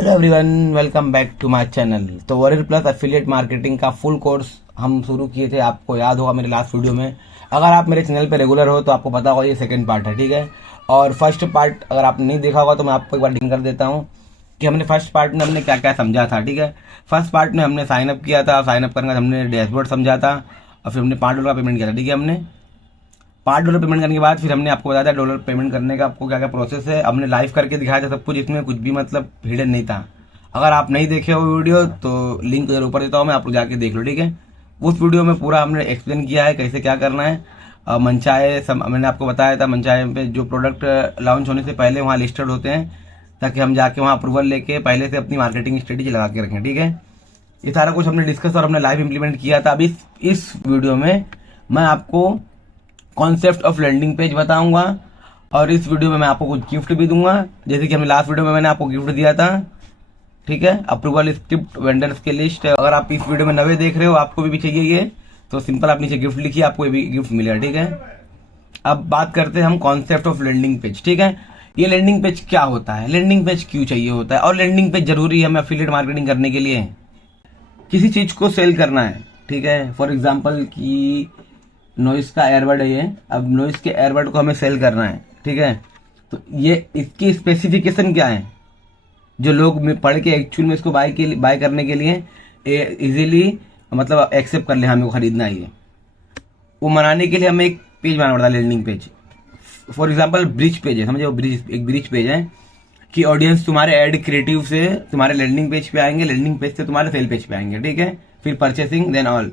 Hello everyone, welcome back to my channel. तो warrior plus affiliate marketing का full course हम शुरू किए थे, आपको याद होगा मेरे लास्ट वीडियो में। अगर आप मेरे चैनल पे रेगुलर हो तो आपको पता होगा ये सेकंड पार्ट है, ठीक है। और फर्स्ट पार्ट अगर आपने नहीं देखा होगा तो मैं आपको एक बार डिंग कर देता हूँ कि हमने फर्स्ट पार्ट में हमने क्या क्या समझा था, ठीक है। फर्स्ट पार्ट में हमने साइन अप किया था, साइन अप करने के बाद हमने डैशबोर्ड समझा था और फिर हमने $5 का पेमेंट किया था, ठीक है। हमने $5 पेमेंट करने के बाद फिर हमने आपको बताया था डॉलर पेमेंट करने का आपको क्या क्या प्रोसेस है। हमने लाइव करके दिखाया था सब कुछ, इसमें कुछ भी मतलब हिडन नहीं था। अगर आप नहीं देखे हो वीडियो तो लिंक उधर ऊपर देता हूँ मैं, आप लोग जाके देख लो, ठीक है। उस वीडियो में पूरा हमने एक्सप्लेन किया है कैसे क्या करना है। मनचाहे मैंने आपको बताया था मनचाहे पे जो प्रोडक्ट लॉन्च होने से पहले वहाँ लिस्टेड होते हैं, ताकि हम जाके वहाँ अप्रूवल लेके पहले से अपनी मार्केटिंग स्ट्रेटेजी लगा के रखें, ठीक है। ये सारा कुछ हमने डिस्कस और हमने लाइव इंप्लीमेंट किया था। अब इस वीडियो में मैं आपको कॉन्सेप्ट ऑफ लैंडिंग पेज बताऊंगा और इस वीडियो में मैं आपको कुछ गिफ्ट भी दूंगा, जैसे कि हमने लास्ट वीडियो में मैंने आपको गिफ्ट दिया था, ठीक है। अप्रूवल स्क्रिप्ट, वेंडर्स की लिस्ट। अगर आप इस वीडियो में नवे देख रहे हो, आपको भी चाहिए ये, तो सिंपल आप नीचे गिफ्ट लिखिए, आपको ये भी गिफ्ट मिलेगा, ठीक है। अब बात करते हैं हम कॉन्सेप्ट ऑफ लैंडिंग पेज, ठीक है। ये लैंडिंग पेज क्या होता है, लैंडिंग पेज क्यों चाहिए होता है और लैंडिंग पेज जरूरी है हमें एफिलिएट मार्केटिंग करने के लिए। किसी चीज को सेल करना है, ठीक है। फॉर एग्जाम्पल की नॉइस का एयरबड है ये, अब नॉइस के एयरबड को हमें सेल करना है, ठीक है। तो ये इसकी स्पेसिफिकेशन क्या है जो लोग में पढ़ के एक्चुअल में इसको बाय करने के लिए इजीली मतलब एक्सेप्ट कर ले, हमें को खरीदना है ये, वो मनाने के लिए हमें एक पेज बनाना पड़ता है, landing page. For example bridge page है, समझे, वो एक ब्रिज पेज है कि ऑडियंस तुम्हारे एड क्रिएटिव से तुम्हारे लैंडिंग पेज पे आएंगे, लैंडिंग पेज से तुम्हारे सेल पेज पे आएंगे, ठीक है। फिर परचेसिंग देन ऑल।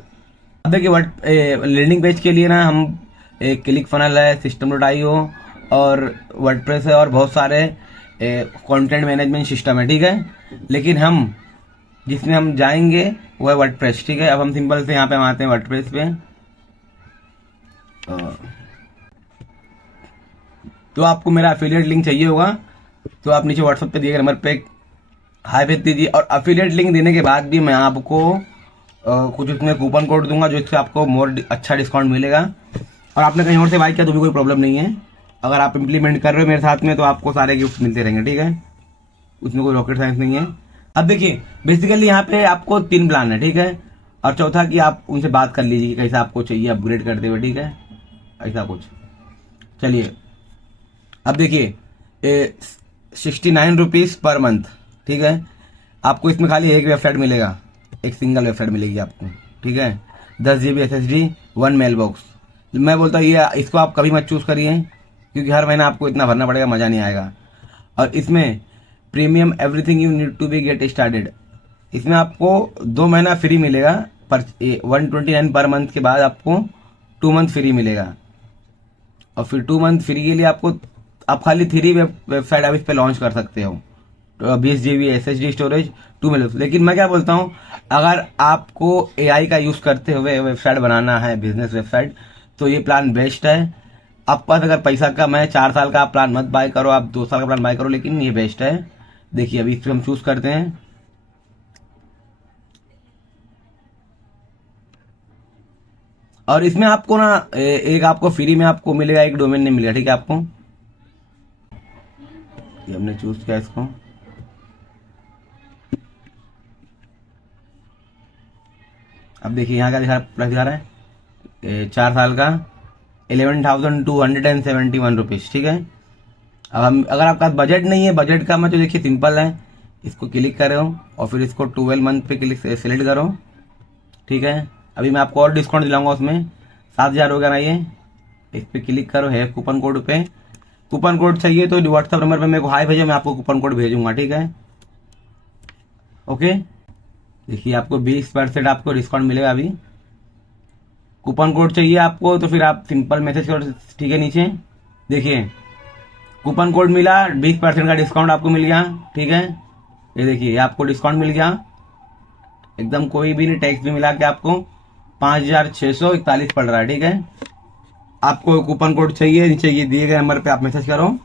अब देखिए लैंडिंग पेज के लिए ना हम एक क्लिक फनल है, System.io और वर्डप्रेस है और बहुत सारे कंटेंट मैनेजमेंट सिस्टम है, ठीक है। लेकिन हम जिसमें हम जाएंगे वो है वर्डप्रेस, ठीक है। अब हम सिंपल से यहाँ पे हम आते हैं वर्डप्रेस पे। तो आपको मेरा अफिलिएट लिंक चाहिए होगा तो आप नीचे व्हाट्सएप पे दिए गए नंबर पे हाई भेज दीजिए। और अफिलिएट लिंक देने के बाद भी मैं आपको कुछ उसमें कूपन कोड दूंगा जो इससे आपको मोर अच्छा डिस्काउंट मिलेगा। और आपने कहीं और से बाई किया तो भी कोई प्रॉब्लम नहीं है, अगर आप इम्प्लीमेंट कर रहे हो मेरे साथ में तो आपको सारे गिफ्ट मिलते रहेंगे, ठीक है। उसमें कोई रॉकेट साइंस नहीं है। अब देखिए बेसिकली यहाँ पे आपको 3 प्लान है, ठीक है। और चौथा कि आप उनसे बात कर लीजिए कि कैसा आपको चाहिए अपग्रेड करते हुए, ठीक है, ऐसा कुछ। चलिए अब देखिए 69 रुपीज पर मंथ, ठीक है। आपको इसमें खाली एक वेबसाइट मिलेगा, एक सिंगल वेबसाइट मिलेगी आपको, ठीक है। 10 GB SSD, 1 मेल बॉक्स। मैं बोलता हूँ ये इसको आप कभी मत चूज करिए क्योंकि हर महीना आपको इतना भरना पड़ेगा, मजा नहीं आएगा। और इसमें premium everything you need to be get started, इसमें आपको 2 महीना फ्री मिलेगा पर 129 पर मंथ के बाद आपको 2 मंथ फ्री मिलेगा। और फिर 2 मंथ फ्री के लिए आपको आप खाली 3 वेबसाइट आप इस पे लॉन्च कर सकते हो। 20 GB SSD स्टोरेज, 2 मिनट। लेकिन मैं क्या बोलता हूँ, अगर आपको AI का यूज करते हुए वेबसाइट बनाना है, बिजनेस वेबसाइट, तो ये प्लान बेस्ट है। आपके पास अगर पैसा कम है, 4 साल का आप प्लान मत बाय करो, आप 2 साल का प्लान बाय करो, लेकिन ये बेस्ट है। देखिए अभी इस हम चूज करते हैं। और इसमें आपको ना एक आपको फ्री में आपको मिलेगा, एक डोमेन नहीं मिलेगा, ठीक है आपको। ये हमने चूज किया इसको। अब देखिए यहाँ क्या दिखा रहा है, 4 साल का 11,271 रुपीज, ठीक है। अब हम अगर आपका बजट नहीं है, बजट का मैं तो देखिए सिंपल है, इसको क्लिक करो और फिर इसको 12 मंथ पे क्लिक सेलेक्ट करो, ठीक है। अभी मैं आपको और डिस्काउंट दिलाऊंगा, उसमें 7,000 हो गया ना ये। इस पे क्लिक करो है कूपन कोड पे, कूपन कोड चाहिए तो व्हाट्सएप नंबर पे मेरे को हाई भेजो, मैं आपको कूपन कोड भेजूंगा, ठीक है। ओके, देखिए आपको 20% आपको डिस्काउंट मिलेगा। अभी कूपन कोड चाहिए आपको तो फिर आप सिंपल मैसेज करो, ठीक है, नीचे देखिए कूपन कोड मिला, 20% का डिस्काउंट आपको मिल गया, ठीक है। ये देखिए ये आपको डिस्काउंट मिल गया एकदम, कोई भी नहीं, टैक्स भी मिला के आपको 5,641 पड़ रहा है, ठीक है। आपको कूपन कोड चाहिए, नीचे ये दिए गए नंबर पे आप मैसेज करो,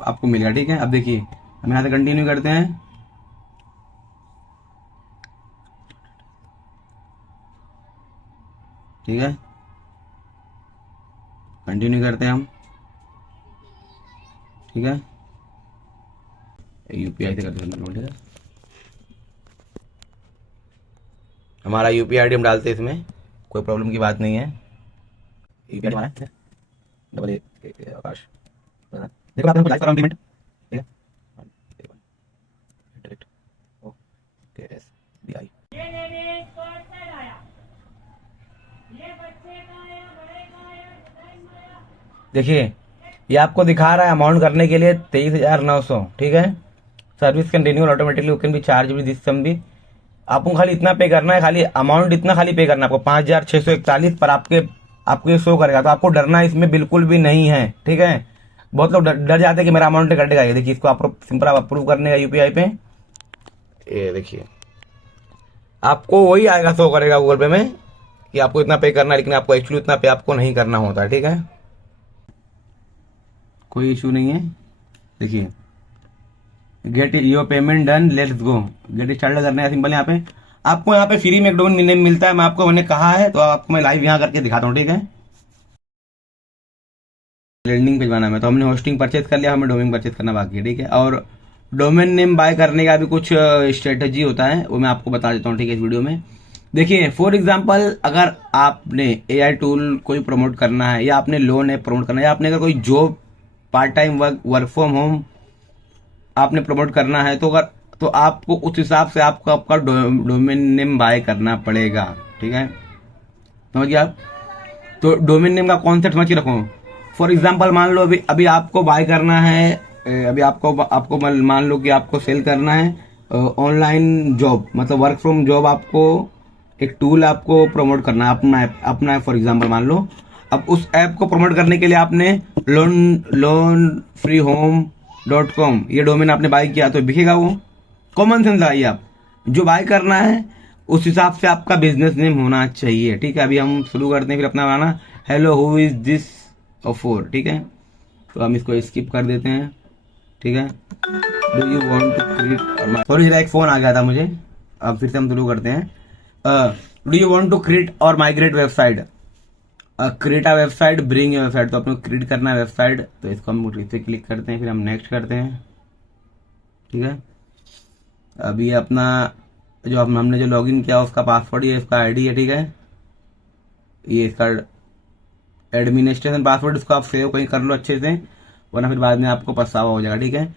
आपको मिलेगा, ठीक है। अब देखिए हम यहाँ से कंटिन्यू करते हैं। ठीक है, कंटिन्यू करते हैं हम, ठीक है। UPI से करते हैं, ठीक है। हमारा यूपीआई आईडी हम डालते हैं इसमें, कोई प्रॉब्लम की बात नहीं है। यूपीआई हमारा है आकाश, देखो आपने लाइव करा पेमेंट, ठीक है। ओके एसबीआई, देखिए ये आपको दिखा रहा है अमाउंट करने के लिए 23,900, ठीक है। Service can renewal automatically, you can be charge with this sum भी। आपको खाली इतना पे करना है, खाली अमाउंट इतना खाली पे करना है आपको 5,641 पर आपके आपको शो करेगा। तो आपको डरना इसमें बिल्कुल भी नहीं है, ठीक है। बहुत लोग डर जाते हैं कि मेरा अमाउंट कटेगा। ये देखिए इसको अप्रूव, सिंपल आप अप्रूव करने का यूपीआई पे, ये देखिए आपको वही आएगा, शो करेगा गूगल पे में कि आपको इतना पे करना है, लेकिन आपको एक्चुअली इतना पे आपको नहीं करना होता है, ठीक है। कोई इशू नहीं है। देखिए get your payment done, let's go, get start करने का सिंपल। यहाँ पे आपको यहाँ पे फ्री में एक डोमेन नेम मिलता है, मैं आपको मैंने कहा है तो आपको मैं लाइव यहाँ करके दिखाता हूँ, ठीक है। लैंडिंग पेज बनाना है तो हमने होस्टिंग परचेज कर लिया, हमें डोमेन परचेज करना बाकी है, ठीक है। और डोमेन नेम बाय करने का भी कुछ स्ट्रेटेजी होता है, वो मैं आपको बता देता हूँ, ठीक है, इस वीडियो में। देखिए फॉर एग्जांपल अगर आपने एआई टूल कोई प्रमोट करना है, या आपने लोन ऐप प्रमोट करना है, या आपने अगर कोई job part time work from home आपने प्रमोट करना है, तो अगर तो आपको उस हिसाब से आपको आपका डोमेन नेम बाय करना पड़ेगा, ठीक है, समझिए आप। तो डोमेन नेम का कॉन्सेप्ट समझ के रखो। फॉर एग्जाम्पल मान लो अभी अभी आपको बाय करना है, अभी आपको आपको मान लो कि आपको सेल करना है ऑनलाइन जॉब, मतलब वर्क फ्रॉम जॉब, आपको एक टूल आपको प्रमोट करना है, अपना ऐप फॉर एग्जाम्पल मान लो। अब उस ऐप को प्रमोट करने के लिए आपने loan freehome.com ये डोमेन आपने बाय किया, तो दिखेगा वो। कॉमन सेंस लगाइए आप, जो बाय करना है उस हिसाब से आपका बिजनेस नेम होना चाहिए, ठीक है। अभी हम शुरू करते हैं, फिर अपना बनाना hello who is this offer, ठीक है। तो हम इसको स्किप कर देते हैं, ठीक है। Do you want to create, sorry जरा एक फोन आ गया था मुझे, अब फिर से हम शुरू करते हैं। Do you want to create और migrate website, create a website, bring your website, तो अपने क्रिएट करना है वेबसाइट, तो इसको हम इस पे क्लिक करते हैं, फिर हम नेक्स्ट करते हैं, ठीक है। अभी अपना जो हमने जो लॉगिन किया उसका पासवर्ड, ये इसका आईडी है, ठीक है। ये इसका एडमिनिस्ट्रेशन पासवर्ड, इसको आप सेव कहीं कर लो अच्छे से, वरना फिर बाद में आपको पछतावा हो जाएगा, ठीक है।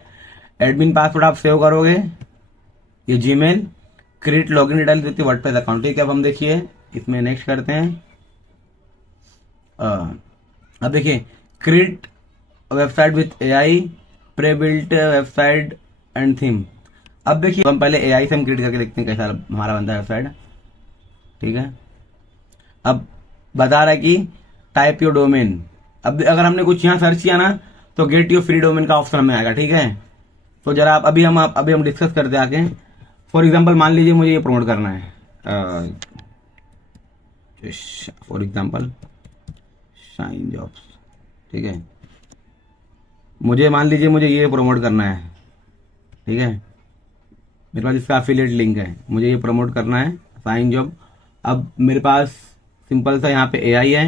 एडमिन पासवर्ड आप सेव करोगे, ये जीमेल, क्रिएट लॉगिन डिटेल देती है वर्डप्रेस अकाउंट, ठीक है। अब हम देखिए इसमें नेक्स्ट करते हैं। अब देखिए create website with AI, pre built website and theme. अब देखिए हम पहले एआई से हम क्रिएट करके देखते हैं कैसा हमारा बनता है वेबसाइट, ठीक है। अब बता रहा है कि टाइप योर डोमेन। अब अगर हमने कुछ यहाँ सर्च किया ना, तो गेट योर फ्री डोमेन का ऑप्शन हमें आएगा, ठीक है। तो जरा आप अभी हम डिस्कस करते हैं आगे। फॉर एग्जांपल मान लीजिए मुझे ये प्रमोट करना है, फॉर एग्जांपल शाइन जॉब्स, ठीक है। मुझे मान लीजिए मुझे ये प्रमोट करना है, ठीक है। मेरे पास इसका एफिलिएट लिंक है, मुझे ये प्रमोट करना है शाइन जॉब। अब मेरे पास सिंपल सा यहाँ पे एआई है,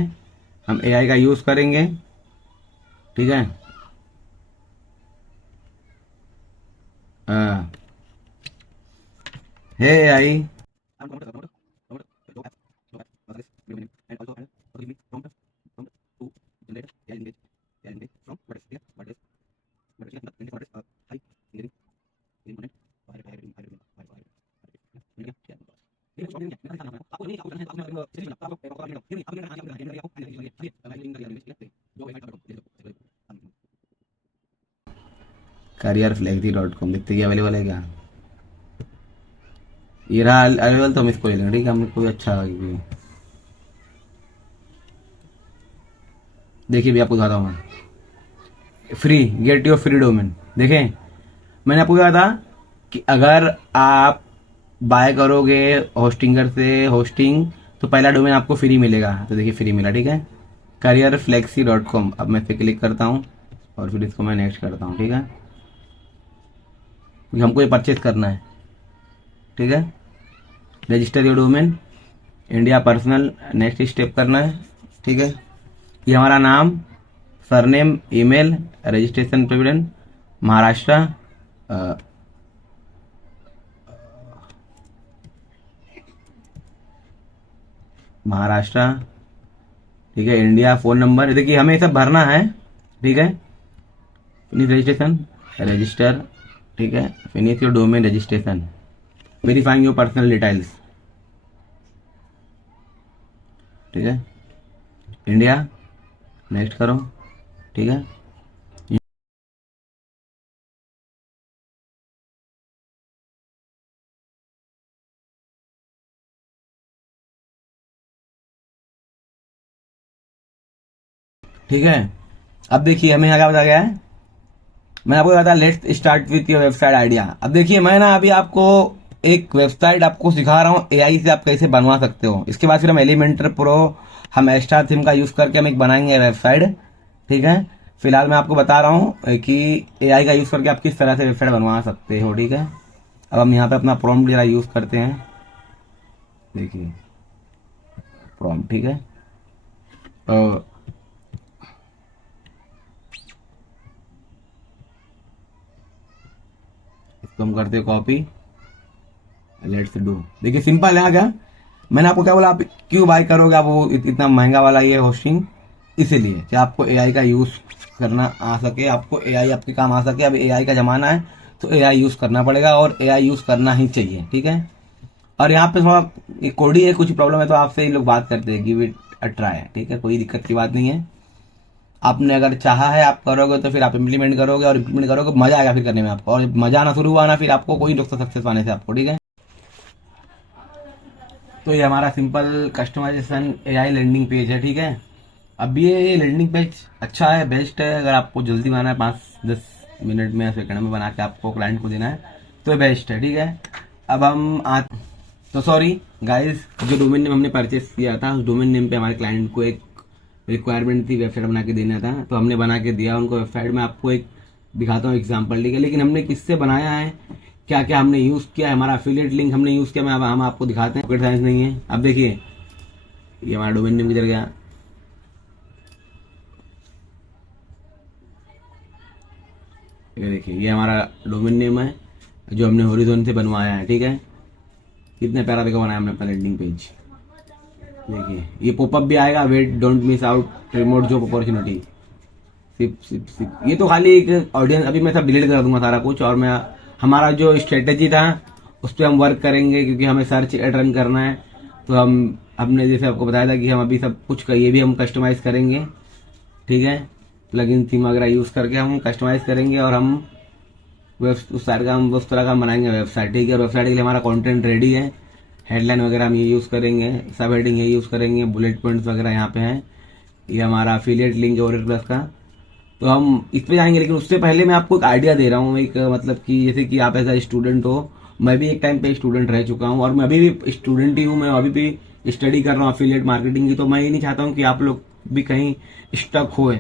हम एआई का यूज करेंगे, ठीक है। हे एआई, careerflexi.com देखते ही अवेलेबल है क्या, ये रहा अवेलेबल, तो हम इसको ले लेंगे, ठीक है। हमें कोई अच्छा लगे, देखिए भी आपको बताता हूँ मैं, free get your free domain. देखें मैंने आपको कहा था कि अगर आप बाय करोगे होस्टिंगर से होस्टिंग, तो पहला डोमेन आपको फ्री मिलेगा, तो देखिए फ्री मिला, ठीक है। careerflexi.com, अब मैं इस पर क्लिक करता हूँ और फिर इसको मैं नेक्स्ट करता हूँ, ठीक है। हमको ये परचेज करना है, ठीक है। Register your domain, India personal, next step करना है, ठीक है। ये हमारा नाम, surname, email, registration president Maharashtra, Maharashtra, ठीक है, इंडिया, फ़ोन नंबर, देखिए हमें सब भरना है, ठीक है। फिनिश रजिस्ट्रेशन, रजिस्टर, ठीक है, finish your domain registration, verifying your personal details, ठीक है, इंडिया, नेक्स्ट करो, ठीक है। ठीक है, अब देखिए हमें यहाँ क्या बताया गया है, मैंने आपको बताया let's start with your website idea. अब देखिए मैं ना अभी आपको एक वेबसाइट आपको सिखा रहा हूँ एआई से आप कैसे बनवा सकते हो। इसके बाद फिर हम एलिमेंटर प्रो, हम एक्स्ट्रा थीम का यूज करके हम एक बनाएंगे वेबसाइट, ठीक है। फिलहाल मैं आपको बता रहा हूँ कि एआई का यूज करके आप किस तरह से वेबसाइट बनवा सकते हो, ठीक है। अब हम यहाँ पे अपना प्रॉम्प्ट जरा यूज करते हैं, देखिए प्रॉम्प्ट, ठीक है। तो इसको हम करते हैं कॉपी, लेट्स डू। देखिए सिंपल है क्या, मैंने आपको क्या बोला, आप क्यों बाय करोगे आप वो इतना महंगा वाला ये होस्टिंग, इसीलिए कि आपको एआई का यूज करना आ सके, आपको एआई आपके काम आ सके। अब एआई का जमाना है तो एआई यूज करना पड़ेगा और एआई यूज करना ही चाहिए, ठीक है। और यहाँ पे थोड़ा कोडी है, कुछ प्रॉब्लम है तो आपसे ही लोग बात करते हैं, गिव इट अ ट्राई, ठीक है, कोई दिक्कत की बात नहीं है। आपने अगर चाहा है आप करोगे तो फिर आप इम्प्लीमेंट करोगे, और इम्प्लीमेंट करोगे मजा आएगा फिर करने में आपको, और जब मजा आना शुरू हुआ ना फिर आपको कोई रोक सक्सेस पाने से आपको, ठीक है। तो ये हमारा simple customization AI landing page है, ठीक है। अब ये लैंडिंग पेज अच्छा है, बेस्ट है, अगर आपको जल्दी बनाना है 5-10 मिनट में या सेकंड में बना के आपको क्लाइंट को देना है तो बेस्ट है, ठीक है। अब हम तो सॉरी गाइस, जो डोमेन नेम हमने परचेस किया था उस डोमेन नेम पे हमारे क्लाइंट को एक रिक्वायरमेंट थी वेबसाइट बना के देना था, तो हमने बना के दिया उनको वेबसाइट में। आपको एक दिखाता हूँ एग्जाम्पल, ठीक है। लेकिन हमने किससे बनाया है, क्या क्या हमने यूज किया है, हमारा एफिलिएट लिंक हमने यूज किया, हम आपको दिखाते हैं, रॉकेट साइंस नहीं है। अब देखिए ये हमारा डोमेन नेम किधर गया, देखिए ये हमारा डोमेन नेम है जो हमने हॉरिजॉन से बनवाया है, ठीक है। कितने प्यारा देखो बनाया हमने अपना लैंडिंग पेज, देखिए ये पॉपअप भी आएगा, wait don't miss out remote job opportunity, सिप सिप सिप, ये तो खाली एक ऑडियंस, अभी मैं सब डिलीट कर दूंगा सारा कुछ, और मैं हमारा जो स्ट्रेटेजी था उस पर हम वर्क करेंगे क्योंकि हमें सर्च एड रन करना है। तो हमने जैसे आपको बताया था कि हम अभी सब कुछ का ये भी हम कस्टमाइज करेंगे, ठीक है। प्लगइन थीम वगैरह यूज करके हम कस्टमाइज करेंगे और हम उस साइड का हम उस तरह का हम बनाएंगे वेबसाइट, ठीक है। वेबसाइट के लिए हमारा कंटेंट रेडी है, हेडलाइन वगैरह हम ये यूज करेंगे, सब हेडिंग ये यूज करेंगे, बुलेट पॉइंट्स वगैरह यहाँ पे हैं, ये हमारा अफिलिएट लिंक है ओरेट प्लस का, तो हम इस पे जाएंगे। लेकिन उससे पहले मैं आपको एक आइडिया दे रहा हूँ, एक मतलब कि जैसे कि आप एज स्टूडेंट हो, मैं भी एक टाइम पे स्टूडेंट रह चुका हूँ और मैं अभी भी स्टूडेंट ही हूँ, मैं अभी भी स्टडी कर रहा हूँ अफिलिएट मार्केटिंग की। तो मैं ये नहीं चाहता हूँ कि आप लोग भी कहीं स्टक होए,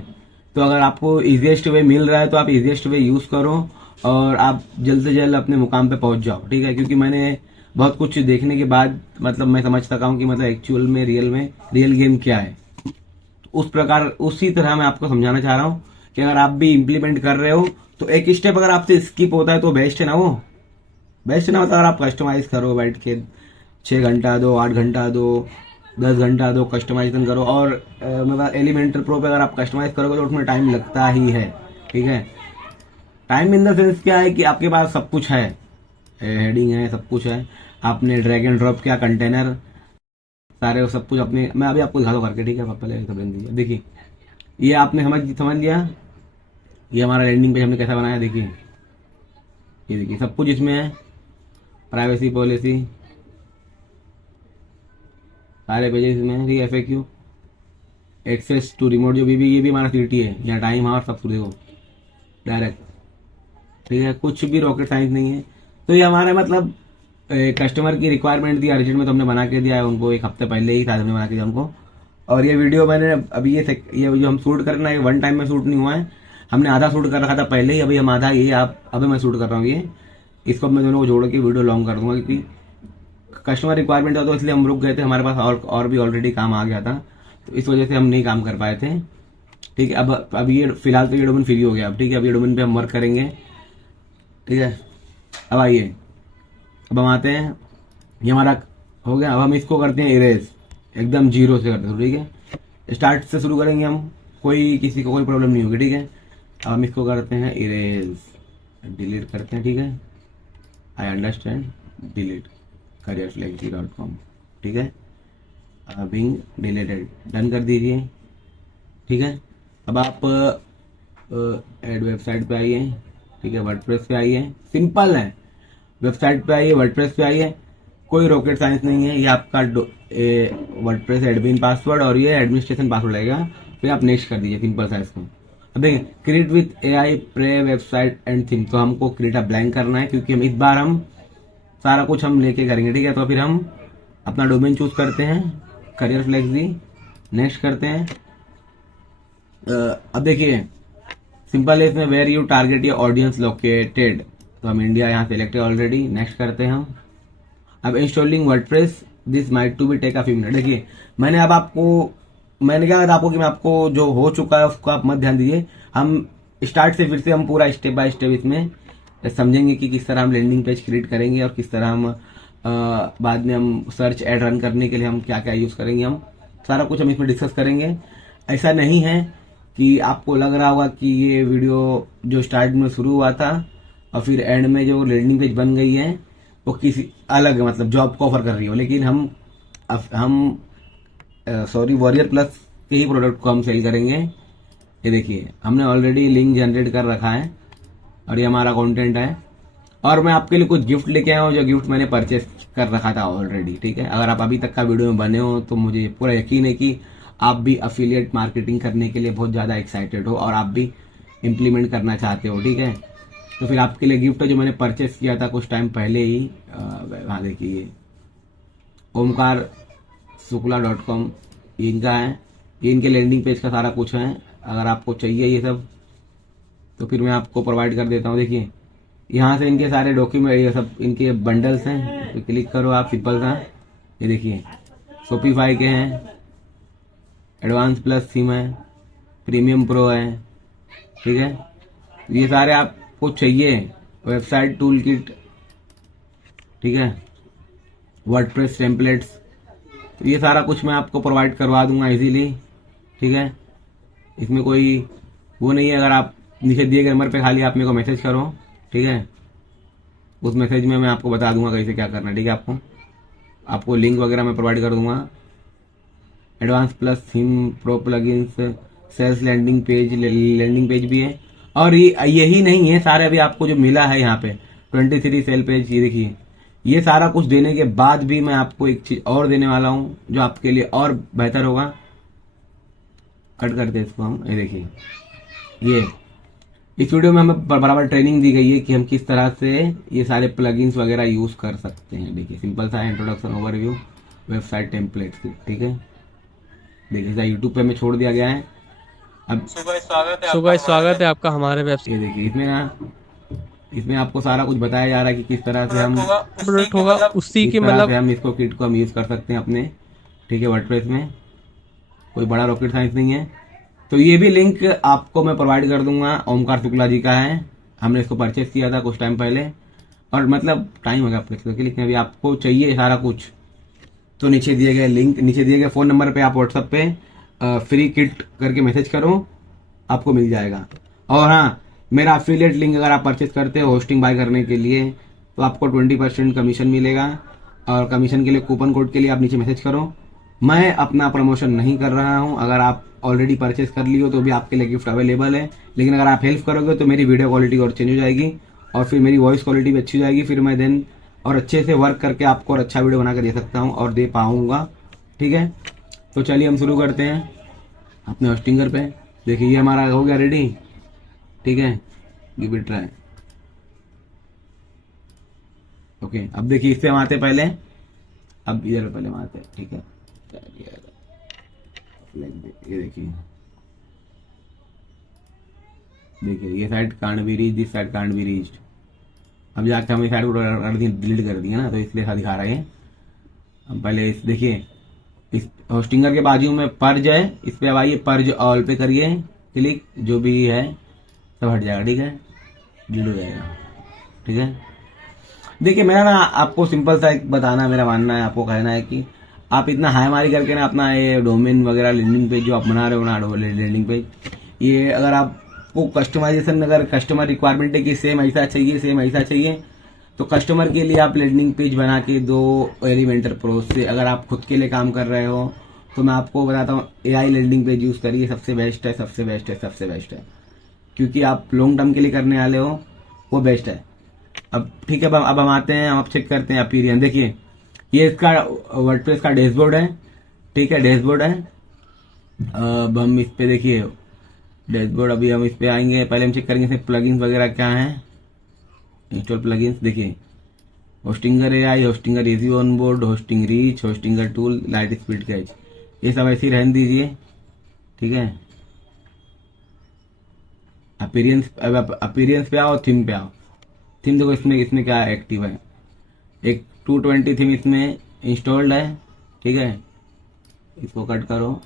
तो अगर आपको इजिएस्ट वे मिल रहा है तो आप इजिएस्ट वे यूज करो और आप जल्द से जल्द अपने मुकाम पे पहुंच जाओ, ठीक है। क्योंकि मैंने बहुत कुछ देखने के बाद मतलब मैं समझ सका हूँ कि मतलब एक्चुअल में रियल गेम क्या है। उस प्रकार उसी तरह मैं आपको समझाना चाह रहा हूँ कि अगर आप भी इम्प्लीमेंट कर रहे हो तो एक स्टेप अगर आपसे स्किप होता है तो बेस्ट है ना, वो बेस्ट है ना। मतलब अगर आप कस्टमाइज करो बैठ के 6 घंटा दो, 8 घंटा दो, 10 घंटा दो, कस्टमाइजेशन करो, और मतलब एलिमेंटर प्रो पे अगर आप कस्टमाइज करोगे तो उसमें टाइम लगता ही है, ठीक है। टाइम इन द सेंस क्या है कि आपके पास सब कुछ है, हेडिंग है, सब कुछ है, आपने ड्रैग एंड ड्रॉप किया, कंटेनर सारे सब कुछ अपने, मैं अभी आपको दिखा दो करके, ठीक है। पहले सब दीजिए, देखिए ये आपने समझ लिया, ये हमारा लैंडिंग पेज हमने कैसा बनाया, देखिए ये देखिए सब कुछ इसमें है, प्राइवेसी पॉलिसी सारे पेजेस में है, ठीक है। FAQ, एक्सेस टू रिमोट जो भी ये भी हमारा सीटी है, यहाँ टाइम और सब कुछ देखो डायरेक्ट, ठीक है। कुछ भी रॉकेट साइंस नहीं है। तो ये हमारे मतलब कस्टमर की रिक्वायरमेंट थी अर्जेंट में, तो हमने बना के दिया है उनको, एक हफ्ते पहले ही शायद हमने बना के दिया उनको। और ये वीडियो मैंने अभी ये जो हम शूट करना है वन टाइम में शूट नहीं हुआ है, हमने आधा शूट कर रखा था पहले ही, अभी हम आधा ये आप अभी मैं शूट कर रहा हूँ ये, इसको मैं दोनों को जोड़ के वीडियो लॉन्ग कर दूंगा क्योंकि कस्टमर रिक्वायरमेंट था तो इसलिए हम रुक गए थे, हमारे पास और भी ऑलरेडी काम आ गया था, तो इस वजह से हम नहीं काम कर पाए थे, ठीक है। अब ये फिलहाल तो ये डोमेन फ्री हो गया, अब ठीक है, अब ये डोमेन पे हम वर्क करेंगे, ठीक है। अब आइए, अब हम आते हैं, ये हमारा हो गया, अब हम इसको करते हैं इरेज, एकदम जीरो से करते हैं, ठीक है। स्टार्ट से शुरू करेंगे हम, कोई किसी को कोई प्रॉब्लम नहीं होगी, ठीक है। अब हम इसको करते हैं इरेज, डिलीट करते हैं, ठीक है। आई अंडरस्टैंड, डिलीट careerflexi.com, ठीक है। बिंग डिलीटेड, डन कर दीजिए, ठीक है। अब आप एड वेबसाइट पे आइए, ठीक है। वर्डप्रेस पे आइए, सिंपल है, वेबसाइट पे आइए, वर्डप्रेस पे आइए, कोई रॉकेट साइंस नहीं है। ये आपका वर्डप्रेस एडमिन पासवर्ड और ये एडमिनिस्ट्रेशन पासवर्ड लगेगा, फिर आप नेक्स्ट कर दीजिए, सिंपल सा इसको। अब देखिए, create with AI pre website and theme, तो हमको क्रिएट अ ब्लैंक करना है, क्योंकि हम इस बार हम सारा कुछ हम लेके करेंगे, ठीक है। तो फिर हम अपना डोमेन चूज करते हैं, करियर फ्लेक्सी, नेक्स्ट करते हैं। अब देखिए सिंपल है इसमें, where you target your audience located, तो हम इंडिया यहाँ सेलेक्ट है ऑलरेडी, नेक्स्ट करते हैं हम। अब installing WordPress, this might to be take a few minute. देखिए मैंने क्या बताया आपको कि मैं आपको जो हो चुका है उसको आप मत ध्यान दीजिए, हम स्टार्ट से फिर से हम पूरा स्टेप बाय स्टेप इसमें समझेंगे कि किस तरह हम लैंडिंग पेज क्रिएट करेंगे और किस तरह हम बाद में हम सर्च एड रन करने के लिए हम क्या क्या यूज करेंगे, हम सारा कुछ हम इसमें डिस्कस करेंगे। ऐसा नहीं है कि आपको लग रहा होगा कि ये वीडियो जो स्टार्ट में शुरू हुआ था और फिर एंड में जो लैंडिंग पेज बन गई है वो किसी अलग मतलब जॉब को ऑफर कर रही हो, लेकिन हम सॉरी वॉरियर प्लस के ही प्रोडक्ट को हम सेल करेंगे। ये देखिए हमने ऑलरेडी लिंक जनरेट कर रखा है और ये हमारा कंटेंट है, और मैं आपके लिए कुछ गिफ्ट लेके आया हूँ, जो गिफ्ट मैंने परचेस कर रखा था ऑलरेडी, ठीक है। अगर आप अभी तक का वीडियो में बने हो तो मुझे पूरा यकीन है कि आप भी अफिलिएट मार्केटिंग करने के लिए बहुत ज़्यादा एक्साइटेड हो और आप भी इम्प्लीमेंट करना चाहते हो, ठीक है। तो फिर आपके लिए गिफ्ट है जो मैंने परचेस किया था कुछ टाइम पहले ही। हाँ देखिए, ओमकार शुक्ला.com इनका है, ये इनके लैंडिंग पेज का सारा कुछ है। अगर आपको चाहिए ये सब तो फिर मैं आपको प्रोवाइड कर देता हूँ। देखिए यहाँ से इनके सारे डॉक्यूमेंट, ये सब इनके बंडल्स हैं, तो क्लिक करो आप, सिंपल सा। ये देखिए शॉपिफाई के हैं, एडवांस प्लस थीम है, प्रीमियम प्रो है, ठीक है। ये सारे आपको चाहिए, वेबसाइट टूल किट, ठीक है, वर्डप्रेस टेम्पलेट्स, तो ये सारा कुछ मैं आपको प्रोवाइड करवा दूंगा इजीली, ठीक है। इसमें कोई वो नहीं है, अगर आप नीचे दिए गए नंबर पे खाली आप मेरे को मैसेज करो, ठीक है। उस मैसेज में मैं आपको बता दूंगा कैसे क्या करना है, ठीक है। आपको लिंक वगैरह मैं प्रोवाइड कर दूंगा। Advance plus theme, pro plugins, sales landing page भी है, और यही नहीं है, सारे अभी आपको जो मिला है यहाँ पे 23 सेल पेज, ये देखिए ये सारा कुछ देने के बाद भी मैं आपको एक चीज और देने वाला हूँ जो आपके लिए और बेहतर होगा। कट करते इसको हम, ये देखिए ये इस वीडियो में हमें बराबर ट्रेनिंग दी गई है कि हम किस तरह से ये सारे प्लगइन्स वगैरह यूज कर सकते हैं। देखिए सिंपल सा इंट्रोडक्शन, ओवरव्यू, वेबसाइट टेम्पलेट्स, ठीक है। देखिए यूट्यूब पे हमें छोड़ दिया गया है। अब सुबह स्वागत है आपका हमारे वेबसाइट। ये देखिए इसमें आपको सारा कुछ बताया जा रहा है कि किस तरह से हम प्रोडक्ट होगा उसी किस के तरह मतलब से हम इसको किट को हम यूज कर सकते हैं अपने, ठीक है, वर्डप्रेस में। कोई बड़ा रॉकेट साइंस नहीं है। तो ये भी लिंक आपको मैं प्रोवाइड कर दूंगा, ओमकार शुक्ला जी का है, हमने इसको परचेस किया था कुछ टाइम पहले, और मतलब टाइम हो गया अपने, लेकिन अभी आपको चाहिए सारा कुछ तो नीचे दिए गए लिंक, नीचे दिए गए फोन नंबर पे आप व्हाट्सएप पे फ्री किट करके मैसेज करो, आपको मिल जाएगा। और हाँ, मेरा अफिलिएट लिंक अगर आप परचेस करते हो होस्टिंग बाय करने के लिए तो आपको 20% कमीशन मिलेगा, और कमीशन के लिए कूपन कोड के लिए आप नीचे मैसेज करो। मैं अपना प्रमोशन नहीं कर रहा हूं, अगर आप ऑलरेडी परचेस कर ली हो तो भी आपके लिए गिफ्ट अवेलेबल है, लेकिन अगर आप हेल्प करोगे तो मेरी वीडियो क्वालिटी और चेंज हो जाएगी और फिर मेरी वॉइस क्वालिटी भी अच्छी हो जाएगी, फिर मैं देन और अच्छे से वर्क करके आपको और अच्छा वीडियो बना कर दे सकता हूँ और दे पाऊंगा, ठीक है। तो चलिए हम शुरू करते हैं अपने होस्टिंगर पे। देखिए ये हमारा हो गया रेडी, ठीक है, गिव इट ट्राई। ओके, अब देखिए इससे हम आते पहले, अब इधर पहले हम आते, ठीक है। ये देखिए ये side can't be reach, this side can't be reached. अब जाके हम इस साइड को डिलीट कर दिया ना, तो इसलिए ऐसा दिखा रहा है। हम पहले इस देखिए, इस होस्टिंगर के बाजू में पर्ज है, इस पे अब आइए, पर्ज ऑल पे करिए क्लिक, जो भी है सब हट जाएगा, ठीक है, डिलीट हो जाएगा, ठीक है। देखिए मेरा ना आपको सिंपल सा एक बताना, मेरा मानना है, आपको कहना है कि आप इतना हाईमारी करके ना अपना ये डोमेन वगैरह लैंडिंग पेज जो आप बना रहे हो ना लैंडिंग पेज, ये अगर आपको कस्टमाइजेशन, अगर कस्टमर रिक्वायरमेंट है कि सेम ऐसा चाहिए, तो कस्टमर के लिए आप लैंडिंग पेज बना के दो एलिमेंटर प्रो से। अगर आप खुद के लिए काम कर रहे हो तो मैं आपको बताता हूँ AI लैंडिंग पेज यूज़ करिए, सबसे बेस्ट है। क्योंकि आप लॉन्ग टर्म के लिए करने वाले हो, वो बेस्ट है। अब ठीक है, अब हम आते हैं, हम चेक करते हैं अपीरियंस। देखिए ये इसका वर्डप्रेस का डैशबोर्ड है, ठीक है, डैशबोर्ड है। अब हम इस पे देखिए डैशबोर्ड, अभी हम इस पे आएंगे, पहले हम चेक करेंगे इसमें प्लगइन्स वगैरह क्या हैं, इंस्टॉल प्लगइन्स। देखिए Hostinger AI, Hostinger easy on board, hosting reach, Hostinger tool, light speed catch, ये सब ऐसे ही रहने दीजिए, ठीक है। अपीरियंस पे आओ, थीम पे आओ। थीम देखो इसमें क्या एक्टिव है, एक 220 थीम इसमें इंस्टॉल्ड है, ठीक है। इसको कट करो।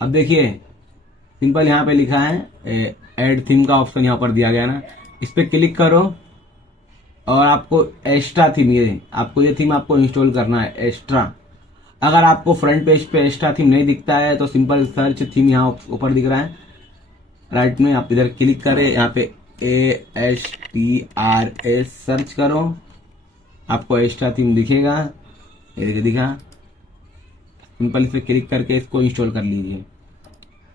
अब देखिए सिंपल यहाँ पे लिखा है ऐड थीम का ऑप्शन यहाँ पर दिया गया ना, इस पे क्लिक करो और आपको एक्स्ट्रा थीम, ये थीम आपको इंस्टॉल करना है एक्स्ट्रा। अगर आपको फ्रंट पेज पे एक्स्ट्रा थीम नहीं दिखता है तो सिंपल सर्च थीम यहाँ ऊपर दिख रहा है राइट में, आप इधर क्लिक करें, यहाँ पे ASTRS सर्च करो, आपको एक्स्ट्रा थीम दिखेगा, ये दिखा। सिंपल इस पे क्लिक करके इसको इंस्टॉल कर लीजिए।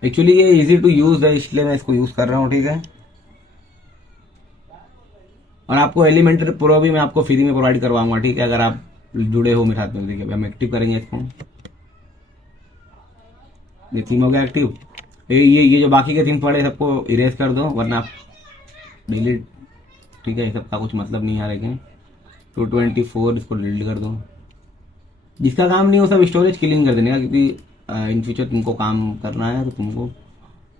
एक्चुअली ये इजी टू यूज है, इसलिए मैं इसको यूज कर रहा हूँ, ठीक है। और आपको एलिमेंटर प्रो भी मैं आपको फ्री में प्रोवाइड करवाऊंगा, ठीक है, अगर आप जुड़े हो मेरे साथ में। देखिए हम एक्टिव करेंगे इसको, ये थीम हो गया एक्टिव। ये जो बाकी के थीम पड़े सबको इरेज कर दो, वरना आप डिलीट, ठीक है, सबका कुछ मतलब नहीं आ रहे। 224 इसको डिलीट कर दो, जिसका काम नहीं हो सब स्टोरेज क्लीन कर देने का, क्योंकि इन फ्यूचर तुमको काम करना है तो तुमको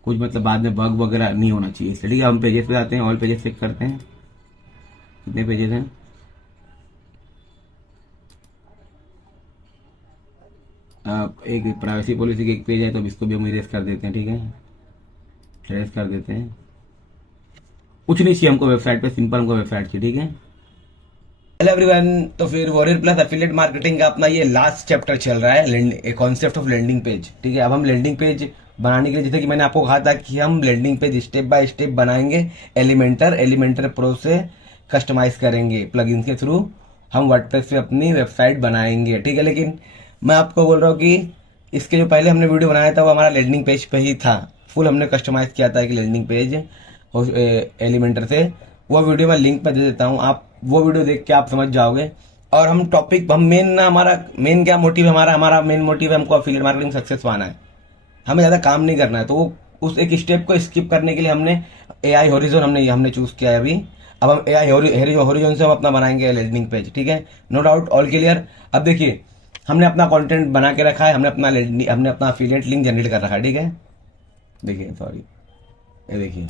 कुछ मतलब बाद में बग वगैरह नहीं होना चाहिए, इसलिए। ठीक है, हम पेजेस पे आते हैं, ऑल पेजेस चेक करते हैं कितने पेजेस हैं। एक प्राइवेसी पॉलिसी के एक पेज है, तो इसको भी हम इरेज कर देते हैं, ठीक है, इरेज कर देते हैं। कुछ नहीं चाहिए हमको वेबसाइट पे, सिंपल हमको वेबसाइट चाहिए, ठीक है। हेलो एवरीवन, तो फिर वॉरियर प्लस एफिलिएट मार्केटिंग का अपना ये लास्ट चैप्टर चल रहा है, कॉन्सेप्ट ऑफ लैंडिंग पेज, ठीक है। अब हम लैंडिंग पेज बनाने के लिए, जैसे कि मैंने आपको कहा था कि हम landing page step by step बनाएंगे, एलिमेंटर प्रो से कस्टमाइज करेंगे, प्लगइन्स के थ्रू हम वर्डप्रेस पे अपनी वेबसाइट बनाएंगे, ठीक है। लेकिन मैं आपको बोल रहा हूँ कि इसके जो पहले हमने वीडियो बनाया था वो हमारा लैंडिंग पेज पे ही था, फुल हमने कस्टमाइज किया था एक लैंडिंग पेज एलिमेंटर से। वो वीडियो मैं लिंक पे दे देता हूँ, आप वो वीडियो देख के आप समझ जाओगे। और हम टॉपिक, हम हमारा मेन क्या मोटिव है, हमारा मेन मोटिव है, हमको एफिलिएट मार्केटिंग सक्सेस पाना है, हमें ज़्यादा काम नहीं करना है। तो वो उस एक स्टेप को स्किप करने के लिए हमने AI होरिजोन हमने चूज किया है अभी। अब हम AI होरिजोन से हम अपना बनाएंगे लैंडिंग पेज, ठीक है, नो डाउट, ऑल क्लियर। अब देखिए हमने अपना कंटेंट बना के रखा है, हमने अपना एफिलिएट लिंक जनरेट कर रखा है, ठीक है। देखिए सॉरी, ये देखिए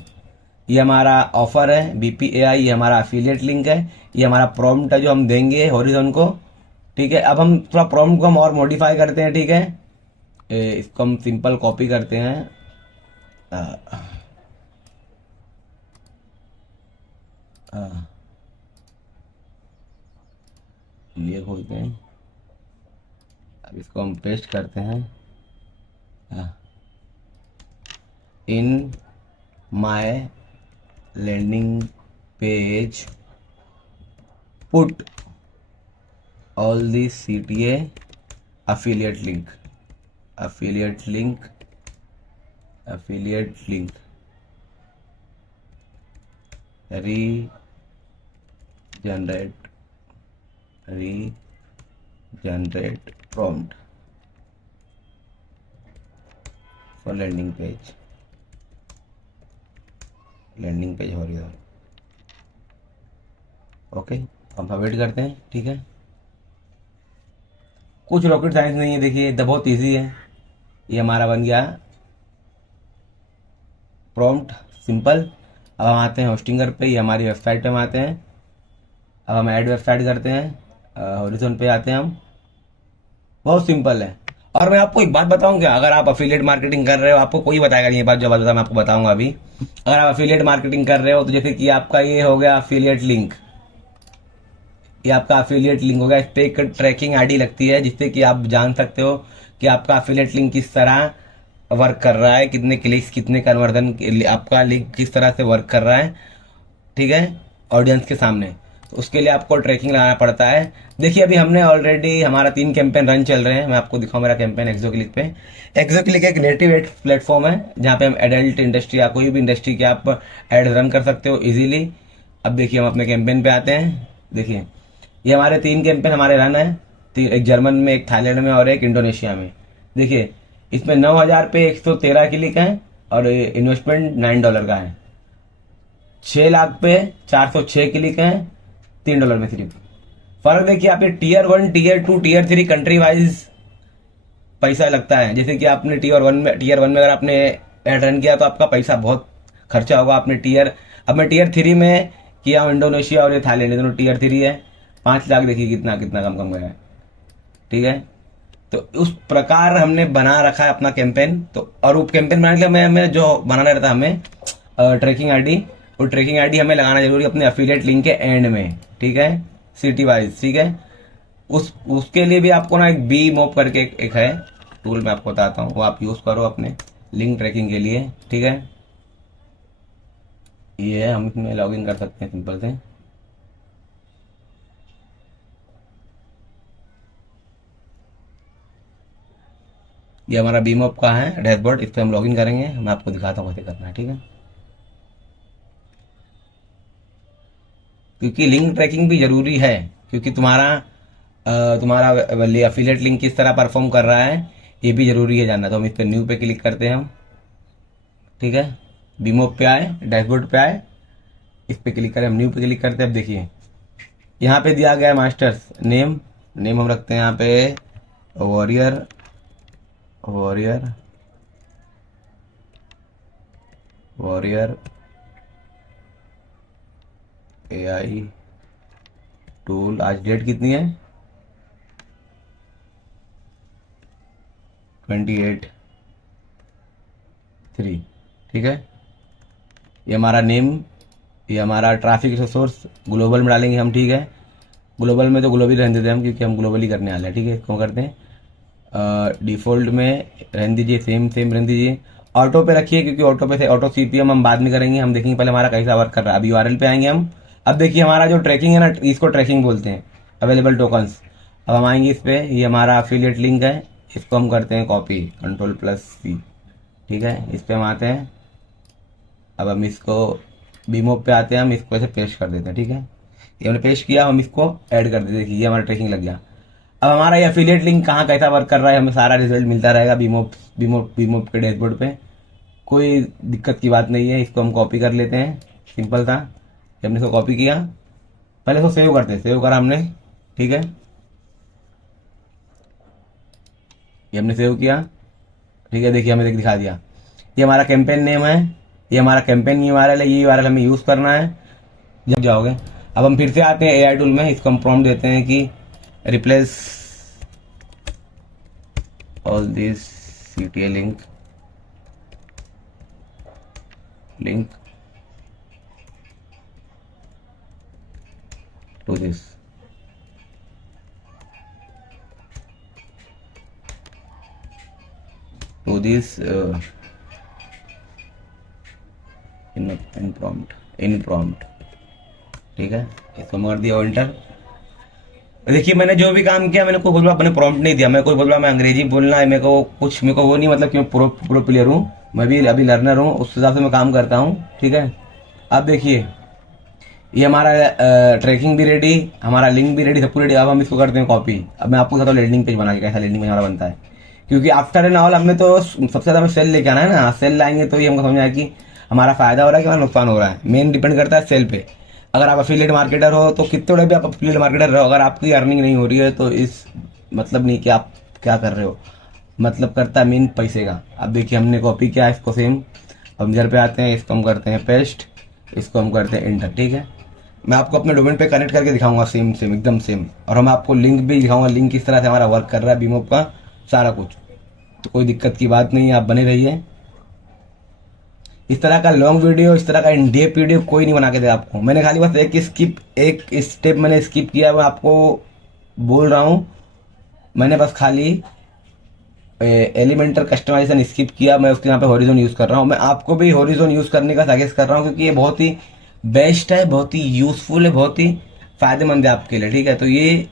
ये हमारा ऑफर है BPAI, ये हमारा एफिलिएट लिंक है, ये हमारा प्रॉम्प्ट है जो हम देंगे होरिजोन को, ठीक है। अब हम थोड़ा प्रॉम्प्ट को हम और मॉडिफाई करते हैं, ठीक है। इसको हम सिंपल कॉपी करते हैं, ये खोलते हैं, अब इसको हम पेस्ट करते हैं, in my landing page put all the CTA affiliate link regenerate prompt for landing page horizon, okay. हम वेट करते हैं, ठीक है। कुछ रॉकेट साइंस नहीं है, देखिए तो बहुत इजी है। ये हमारा बन गया प्रॉम्प्ट, सिंपल। अब हम आते हैं होस्टिंगर पे, ये हमारी वेबसाइट पे हम आते हैं। अब हम ऐड वेबसाइट करते हैं, होरिजोन पे आते हैं हम, बहुत सिंपल है। और मैं आपको एक बात बताऊं क्या, अगर आप एफिलिएट मार्केटिंग कर रहे हो, आपको कोई बताएगा नहीं, ये बात जो बात मैं आपको बताऊंगा अभी। अगर आप एफिलिएट मार्केटिंग कर रहे हो तो जैसे कि आपका ये हो गया एफिलिएट लिंक, ये आपका अफिलिएट लिंक होगा। इस पे एक ट्रैकिंग आईडी लगती है जिससे कि आप जान सकते हो कि आपका अफिलिएट लिंक किस तरह वर्क कर रहा है, कितने क्लिक्स, कितने कन्वर्जन, आपका लिंक किस तरह से वर्क कर रहा है, ठीक है, ऑडियंस के सामने। तो उसके लिए आपको ट्रैकिंग लगाना पड़ता है। देखिए अभी हमने ऑलरेडी हमारा 3 कैंपेन रन चल रहे हैं। मैं आपको दिखाऊं मेरा कैंपेन एक्सोक्लिक पे। एक्सोक्लिक एक नेटिव एड प्लेटफॉर्म है जहाँ पे हम एडल्ट इंडस्ट्री या कोई भी इंडस्ट्री के आप एड रन कर सकते हो इजीली। अब देखिए हम अपने कैंपेन पे आते हैं। देखिए ये हमारे 3 कैंपेन हमारे रन है, एक जर्मन में, एक थाईलैंड में और एक इंडोनेशिया में। देखिए इसमें 9,000 पे 113 क्लिक है और इन्वेस्टमेंट $9 का है। 6 लाख पे 406 क्लिक है $3 में सिर्फ। फर्क देखिए आप, ये tier 1, tier 2, tier 3 country wise पैसा लगता है। जैसे कि आपने टीयर 1 में अगर आपने एड रन किया तो आपका पैसा बहुत खर्चा होगा। आपने अब मैं टीयर 3 में किया हूँ, इंडोनेशिया और ये थाईलैंड, दोनों टीयर 3 है। 5 लाख देखिए कितना कितना कम गया है, ठीक है। तो उस प्रकार हमने बना रखा है अपना कैंपेन। तो और वो कैंपेन बनाने के लिए हमें जो बनाना रहता है हमें ट्रैकिंग आईडी, वो ट्रैकिंग आईडी हमें लगाना जरूरी है अपने अफिलिएट लिंक के एंड में, ठीक है, सिटी वाइज, ठीक है। उसके लिए भी आपको ना एक बी मोप करके एक है टूल, मैं आपको बताता हूँ, वो आप यूज करो अपने लिंक ट्रैकिंग के लिए, ठीक है। ये हम इसमें लॉग इन कर सकते हैं सिंपल से। ये हमारा बीमॉप का है डैशबोर्ड, इस पर हम लॉगिन करेंगे। मैं आपको दिखाता हूँ कैसे करना है, ठीक है। क्योंकि लिंक ट्रैकिंग भी जरूरी है, क्योंकि तुम्हारा अफिलिएट लिंक किस तरह परफॉर्म कर रहा है ये भी जरूरी है जानना। तो हम इस पर न्यू पे क्लिक करते हैं हम, ठीक है। बीमॉप पे आए, डैशबोर्ड पे आए, इस पे क्लिक करें, हम न्यू पे क्लिक करते हैं। अब देखिए यहाँ पे दिया गया है मास्टर्स नेम हम रखते हैं यहाँ पे वॉरियर AI टूल। आज डेट कितनी है? 28/3, ठीक है। ये हमारा नेम, ये हमारा ट्रैफिक सोर्स ग्लोबल में डालेंगे हम, ठीक है। ग्लोबल में तो ग्लोबल रहने देते हैं हम, क्योंकि हम ग्लोबल ही करने वाले हैं, ठीक है। इसको करते हैं डिफॉल्ट में रहने दीजिए, सेम रहने दीजिए। ऑटो पे रखिए, क्योंकि ऑटो पे से ऑटो CPM हम बाद में करेंगे। हम देखेंगे पहले हमारा कैसा वर्क कर रहा है। अभी URL पे आएंगे हम। अब देखिए हमारा जो ट्रैकिंग है ना, इसको ट्रैकिंग बोलते हैं, अवेलेबल टोकन्स। अब हम आएंगे इस पे, ये हमारा अफिलिएट लिंक है, इसको हम करते हैं कॉपी, Ctrl+C, ठीक है। इस पे हम आते हैं। अब हम इसको बीमॉप पे आते हैं, हम इसको ऐसे पेस्ट कर देते हैं, ठीक है। ये हमने पेस्ट किया, हम इसको ऐड कर देते हैं। देखिए ये हमारा ट्रैकिंग लग गया। अब हमारा ये अफिलिएट लिंक कहाँ कैसा वर्क कर रहा है हमें सारा रिजल्ट मिलता रहेगा बीमॉप के डैशबोर्ड पे। कोई दिक्कत की बात नहीं है। इसको हम कॉपी कर लेते हैं, सिंपल था। जब हमने इसको कॉपी किया, पहले इसको सेव करते हैं। सेव करा हमने, ठीक है। ये हमने सेव किया, ठीक है। देखिए हमें दिखा दिया। ये हमारा कैंपेन नेम है, ये हमारा कैंपेन URL है। ये URL हमें यूज करना है जब जाओगे। अब हम फिर से आते हैं AI टूल में। इसको हम प्रॉम्प्ट देते हैं कि replace all these CTA link to this, in prompt, ठीक है। इसको मार दिया एंटर। देखिए मैंने जो भी काम किया, मैंने कोई बोला मैंने प्रॉम्प्ट नहीं दिया। मैं कोई बोला मैं अंग्रेजी बोलना है, मेरे को वो नहीं, मतलब कि मैं प्रो प्लेयर हूँ, मैं भी अभी लर्नर हूँ, उस हिसाब से मैं काम करता हूँ, ठीक है। अब देखिए ये हमारा ट्रैकिंग भी रेडी, हमारा लिंक भी रेडी, सब कुछ रेडी। अब हम इसको करते हैं कॉपी। अब मैं आपको बताता हूँ लैंडिंग पेज बना के कैसा लैंडिंग पेज हमारा बनता है। क्योंकि आफ्टर एंड ऑल हमने तो सबसे ज्यादा हमें सेल लेके आना है ना। सेल लाएंगे तो ये हमको समझ आए कि हमारा फायदा हो रहा है कि हमारा नुकसान हो रहा है। मेन डिपेंड करता है सेल पे। अगर आप अफिलिएट मार्केटर हो तो कितने बड़े भी आप अफिलिएट मार्केटर रहो, अगर आपकी अर्निंग नहीं हो रही है तो इस मतलब नहीं कि आप क्या कर रहे हो, मतलब करता है मेन पैसे का। अब देखिए हमने कॉपी किया इसको सेम। अब इधर पे आते हैं, इसको हम करते हैं पेस्ट, इसको हम करते हैं एंटर, ठीक है। मैं आपको अपने डोमेन पे कनेक्ट करके दिखाऊंगा सेम एकदम सेम। और मैं आपको लिंक भी दिखाऊंगा, लिंक किस तरह से हमारा वर्क कर रहा है बीमॉप का, सारा कुछ। तो कोई दिक्कत की बात नहीं है, आप बने रहिए। इस तरह का लॉन्ग वीडियो, इस तरह का इन डेप्थ वीडियो कोई नहीं बना के दे आपको। मैंने खाली बस एक स्टेप मैंने स्किप किया, मैं आपको बोल रहा हूँ। मैंने बस खाली एलिमेंटर कस्टमाइजेशन स्किप किया, मैं उसके यहाँ पे हॉरिजॉन यूज कर रहा हूँ। मैं आपको भी हॉरिजॉन यूज करने का सजेस्ट कर रहा हूँ, क्योंकि ये बहुत ही बेस्ट है, बहुत ही यूजफुल है, बहुत ही फायदेमंद है आपके लिए, ठीक है। तो ये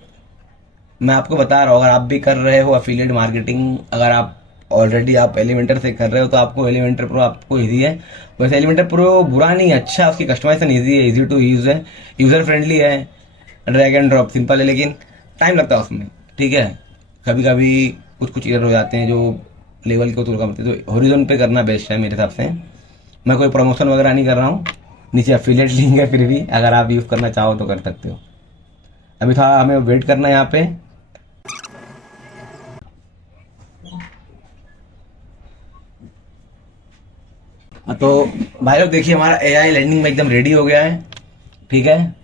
मैं आपको बता रहा हूँ, अगर आप भी कर रहे हो एफिलिएट मार्केटिंग, अगर आप ऑलरेडी आप एलिमेंटर से कर रहे हो तो आपको एलिमेंटर प्रो आपको इजी है। वैसे एलिमेंटर प्रो बुरा नहीं है, अच्छा, उसकी कस्टमाइजेशन इजी है, इजी टू यूज है, यूजर फ्रेंडली है, ड्रैग एंड ड्रॉप सिंपल है, लेकिन टाइम लगता है उसमें, ठीक है। कभी कभी कुछ एरर हो जाते हैं जो लेवल के तो कम होते हैं, तो हॉरिजॉन पे करना बेस्ट है मेरे हिसाब से। मैं कोई प्रमोशन वगैरह नहीं कर रहा हूँ, नीचे एफिलिएट लिंक है, फिर भी अगर आप यूज करना चाहो तो कर सकते हो। अभी थोड़ा हमें वेट करना है यहाँ पे। तो भाई लोग देखिए, हमारा एआई लैंडिंग में एकदम रेडी हो गया है, ठीक है।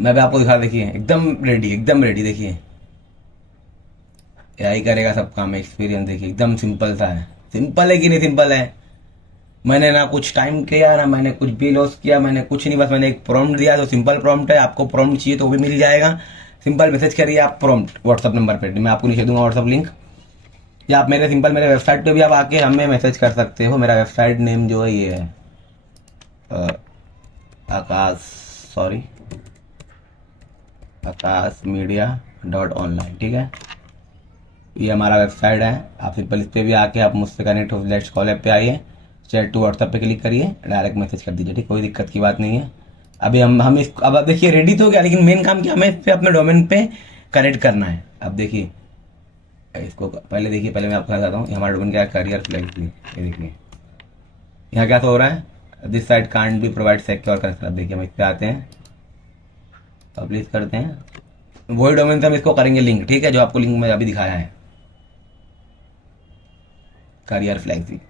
मैं भी आपको दिखा, देखिए एकदम रेडी देखिए। एआई करेगा सब काम, एक्सपीरियंस देखिए एकदम सिंपल सा है। सिंपल है कि नहीं सिंपल है। मैंने ना कुछ टाइम किया, ना मैंने कुछ भी लॉस किया, मैंने कुछ नहीं, बस मैंने एक प्रॉम्प्ट दिया, तो सिंपल प्रॉम्प्ट है। आपको प्रॉम्प्ट चाहिए तो वो भी मिल जाएगा, सिंपल मैसेज करिए आप प्रॉम्प्ट व्हाट्सअप नंबर पे, मैं आपको नीचे दूंगा व्हाट्सअप लिंक, या आप मेरे वेबसाइट पे भी आप आके हमें मैसेज कर सकते हो। मेरा वेबसाइट नेम जो है ये है आकाश मीडिया.ऑनलाइन, ठीक है। ये हमारा वेबसाइट है। आप सिंपल इस पे भी आके आप मुझसे कनेक्ट हो, लेट्स कॉल ऐप पे आइए, चैट टू व्हाट्सएप पे क्लिक करिए, डायरेक्ट मैसेज कर दीजिए, ठीक, कोई दिक्कत की बात नहीं है। अभी हम इस अब आप देखिए रेडी तो हो गया, लेकिन मेन काम क्या, हमें इस पे अपने डोमेन पे कनेक्ट करना है। अब देखिए इसको पहले देखिए, पहले मैं आपको बताता हूँ हमारा डोमेन क्या है, करियर फ्लेक्सिबल। ये देखिए यहाँ क्या हो रहा है, this site can't be provide secure connection. अब देखिए हम इस पे आते हैं, पब्लिश करते हैं, वही डोमेन से हम इसको करेंगे लिंक, ठीक है, जो आपको लिंक में अभी दिखाया है, करियर फ्लेक्सी।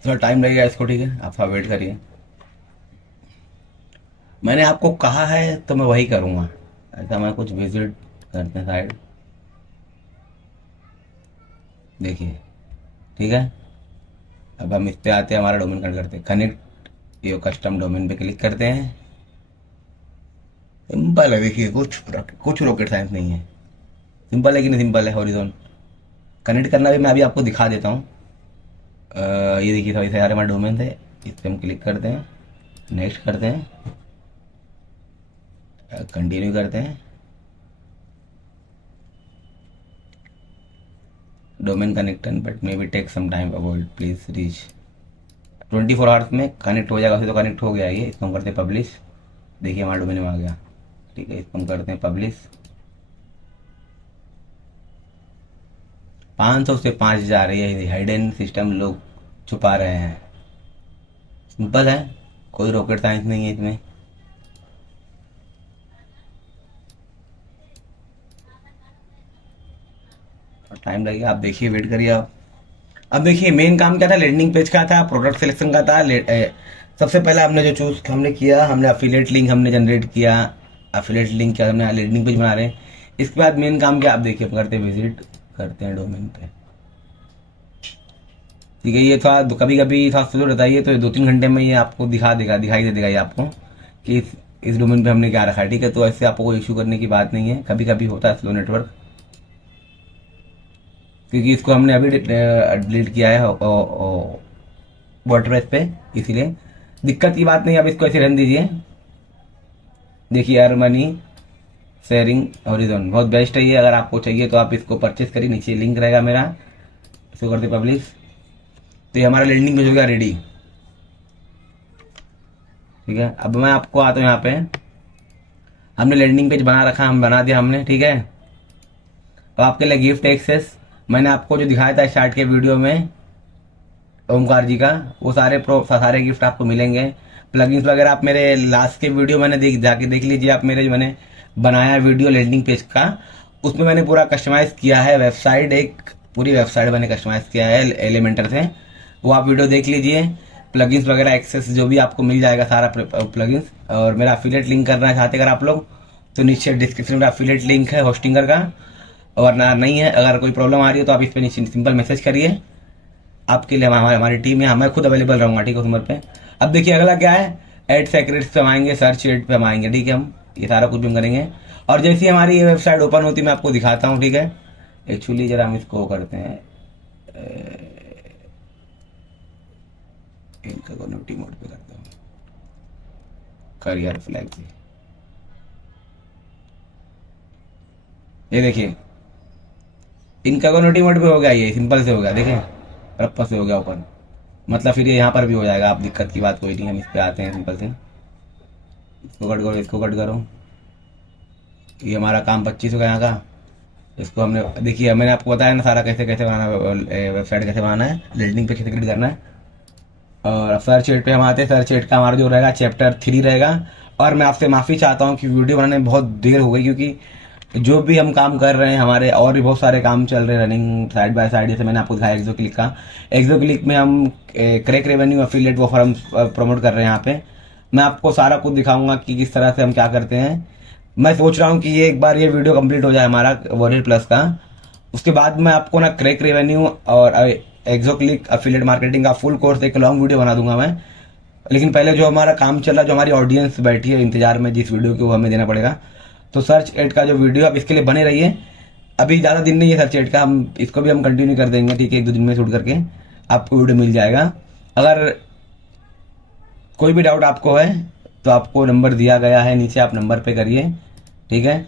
थोड़ा टाइम लगेगा इसको, ठीक है, आप थोड़ा वेट करिए। मैंने आपको कहा है तो मैं वही करूँगा। ऐसा मैं कुछ विजिट करते हैं साइड, देखिए, ठीक है। अब हम इस पे आते हैं, हमारा डोमेन कनेक्ट करते हैं, कनेक्ट ये कस्टम डोमेन पे क्लिक करते हैं। सिंपल है, देखिए कुछ रॉकेट साइंस नहीं है, सिंपल है कि नहीं सिंपल है। हॉरिजॉन कनेक्ट करना भी मैं अभी आपको दिखा देता हूँ। ये देखिए सभी सारे हमारे डोमेन थे, इस पर हम क्लिक करते हैं, नेक्स्ट करते हैं, कंटिन्यू करते हैं। Domain connection but may be take some time, avoid please reach 24 hours में कनेक्ट हो जाएगा। वैसे तो कनेक्ट हो गया ये, इसको हम करते हैं पब्लिश। देखिए हमारे डोमेन में आ गया, ठीक है, इसको हम करते हैं पब्लिश। 500 से 5000 ये हाइडन सिस्टम लोग छुपा रहे हैं। सिंपल है, कोई रॉकेट साइंस नहीं है इसमें। टाइम लगेगा, आप देखिए, वेट करिए आप। अब देखिए मेन काम क्या था, लैंडिंग पेज का था, प्रोडक्ट सिलेक्शन का था। सबसे पहले हमने जो चूज हमने किया, हमने अफिलिएट लिंक हमने जनरेट किया, अफिलिएट लिंक क्या हमने लैंडिंग पेज बना रहे हैं। इसके बाद मेन काम क्या, आप देखिए हम करते हैं विजिट करते हैं डोमेन पे, ठीक है। ये थोड़ा कभी कभी थोड़ा स्लो रहता है, ये तो 2-3 घंटे में ये आपको दिखाई दे देगा ये आपको कि इस डोमेन पे हमने क्या रखा है, ठीक है। तो ऐसे आपको कोई इशू करने की बात नहीं है, कभी कभी होता है स्लो नेटवर्क, क्योंकि इसको हमने अभी डिलीट किया है वर्डप्रेस पे, इसीलिए दिक्कत की बात नहीं। अब इसको ऐसे रहने दीजिए। देखिए यार मनी शेयरिंग हॉरिजॉन बहुत बेस्ट है ये, अगर आपको चाहिए तो आप इसको परचेस करिए, नीचे लिंक रहेगा मेरा, इसको करते पब्लिश। तो ये हमारा लैंडिंग पेज हो गया रेडी, ठीक है। अब मैं आपको आता हूँ यहाँ पे, हमने लैंडिंग पेज बना रखा, हम बना दिया हमने, ठीक है। अब आपके लिए गिफ्ट एक्सेस, मैंने आपको जो दिखाया था स्टार्ट के वीडियो में ओमकार जी का, वो सारे गिफ्ट आपको मिलेंगे। प्लगइन्स वगैरह आप मेरे लास्ट के वीडियो मैंने जाके देख लीजिए आप, मेरे जो मैंने बनाया वीडियो लैंडिंग पेज का, उसमें मैंने पूरा कस्टमाइज किया है वेबसाइट, एक पूरी वेबसाइट मैंने कस्टमाइज किया है एलिमेंटर से, वो आप वीडियो देख लीजिए। प्लगइन्स वगैरह एक्सेस जो भी आपको मिल जाएगा सारा प्लगइन्स, और मेरा अफिलिएट लिंक करना चाहते अगर आप लोग तो नीचे डिस्क्रिप्शन में एफिलिएट लिंक है होस्टिंगर का, और ना नहीं है। अगर कोई प्रॉब्लम आ रही है तो आप इस पर सिंपल मैसेज करिए, आपके लिए हमारी टीम है, मैं खुद अवेलेबल रहूंगा, ठीक है, उस नंबर पे। अब देखिए अगला क्या है, एड सेक्रेट्स पे हम आएंगे, सर्च एड पे हम आएंगे, ठीक है। हम ये सारा कुछ भी हम करेंगे, और जैसे ही हमारी ये वेबसाइट ओपन होती है मैं आपको दिखाता हूँ, ठीक है। एक्चुअली जरा हम इसको करते हैं, इनका कम्युनिटी मोड पे करता हूँ, करियर फ्लैग से। ये देखिए इनका कम्युनिटी मोड पे हो गया, ये सिंपल से हो गया, देखें रप्पा से हो गया ओपन। मतलब फिर ये यहाँ पर भी हो जाएगा, आप दिक्कत की बात कोई नहीं। हम इस पे आते हैं सिंपल से, इसको कट करो, इसको कट करो। ये हमारा काम 25 हो गया यहाँ का। इसको हमने देखिए, मैंने आपको बताया ना सारा कैसे कैसे बनाना है, वेबसाइट कैसे बनाना है, लैंडिंग पे कैसे क्लिक करना है। और सर्च एड पे हम आते हैं। सर्च एड का हमारा जो रहेगा चैप्टर 3 रहेगा। और मैं आपसे माफ़ी चाहता हूँ कि वीडियो बनाने में बहुत देर हो गई, क्योंकि जो भी हम काम कर रहे हैं, हमारे और भी बहुत सारे काम चल रहे हैं रनिंग साइड बाय साइड। जैसे मैंने आपको दिखाया एक्सो क्लिक का, एक्सो क्लिक में हम क्रैक रेवेन्यू एफिलिएट वो फॉर्म प्रमोट कर रहे हैं यहाँ पे। मैं आपको सारा कुछ दिखाऊंगा कि किस तरह से हम क्या करते हैं। मैं सोच रहा हूँ कि ये एक बार ये वीडियो कंप्लीट हो जाए हमारा वॉरियर प्लस का, उसके बाद मैं आपको ना क्रैक रेवेन्यू और एक्सो क्लिक एफिलिएट मार्केटिंग का फुल कोर्स एक लॉन्ग वीडियो बना दूंगा मैं। लेकिन पहले जो हमारा काम चल रहा है, जो हमारी ऑडियंस बैठी है इंतजार में जिस वीडियो को हमें देना पड़ेगा, तो सर्च एड का जो वीडियो आप इसके लिए बने रहिए। अभी ज़्यादा दिन नहीं है सर्च एड का, हम इसको भी हम कंटिन्यू कर देंगे, ठीक है। 1-2 दिन में शूट करके आपको वीडियो मिल जाएगा। अगर कोई भी डाउट आपको है तो आपको नंबर दिया गया है नीचे, आप नंबर पे करिए, ठीक है।